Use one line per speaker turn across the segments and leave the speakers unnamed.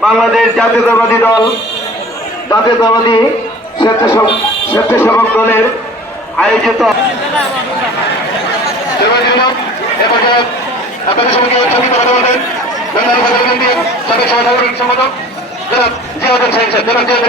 বাংলাদেশ জাতীয়তাবাদী দল, জাতীয়তাবাদী স্বেচ্ছাসেবক দলের আয়োজিত
আপনাদের সঙ্গে সংক্ষিপ্ত কথা বলেন বাংলাদেশ সাধারণ সম্পাদক
জেলা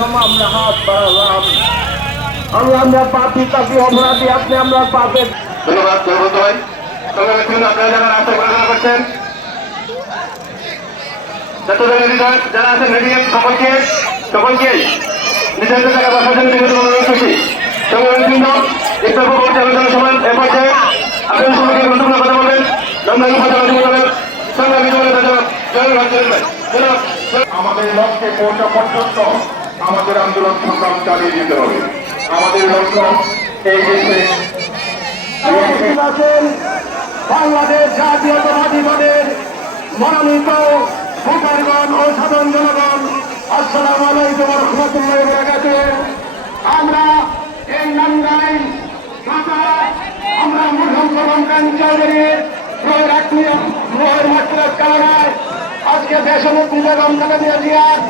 সময় আমরা হাত বাড়ালাম। আমি আমরা পাপি তাপি অপরাধী আপনি আমরা পাপের
ধন্যবাদ গৌরব ভাই। আপনারা যারা রাস্তায় পড়াশোনা করছেন। যারা আছেন মিডিয়াম সকলকে সকলকে নিজের জায়গায় বসার জন্য বিগত অনুরোধ করছি। সংগ্রামের জন্য ইফতার পরবর্তী আলোচনার এ পর্যায়ে আপনাদের সবাইকে গুরুত্বপূর্ণ কথা বলবেন দমদারি কথা বলবেন। সংগ্রামী জীবনের ধন্যবাদ। জয় ভাই জয় ভাই ধন্যবাদ।
আমাদের লক্ষ্যে পৌঁছা পর্যন্ত আমাদের আন্দোলন সংগ্রাম চালিয়ে যেতে হবে। আমাদের লক্ষ্য
বাংলাদেশ জাতীয়তাবাদী দলের মনোনীত ভোটারগণ ও সাধারণ জনগণ, আসসালাম আলাইকুম রহমতুল্লাহ আমরা এই নান্দাই ঢাকা আমরা খান চৌধুরীর আজকে দেশমুক্তি বেগম খালেদা জিয়ার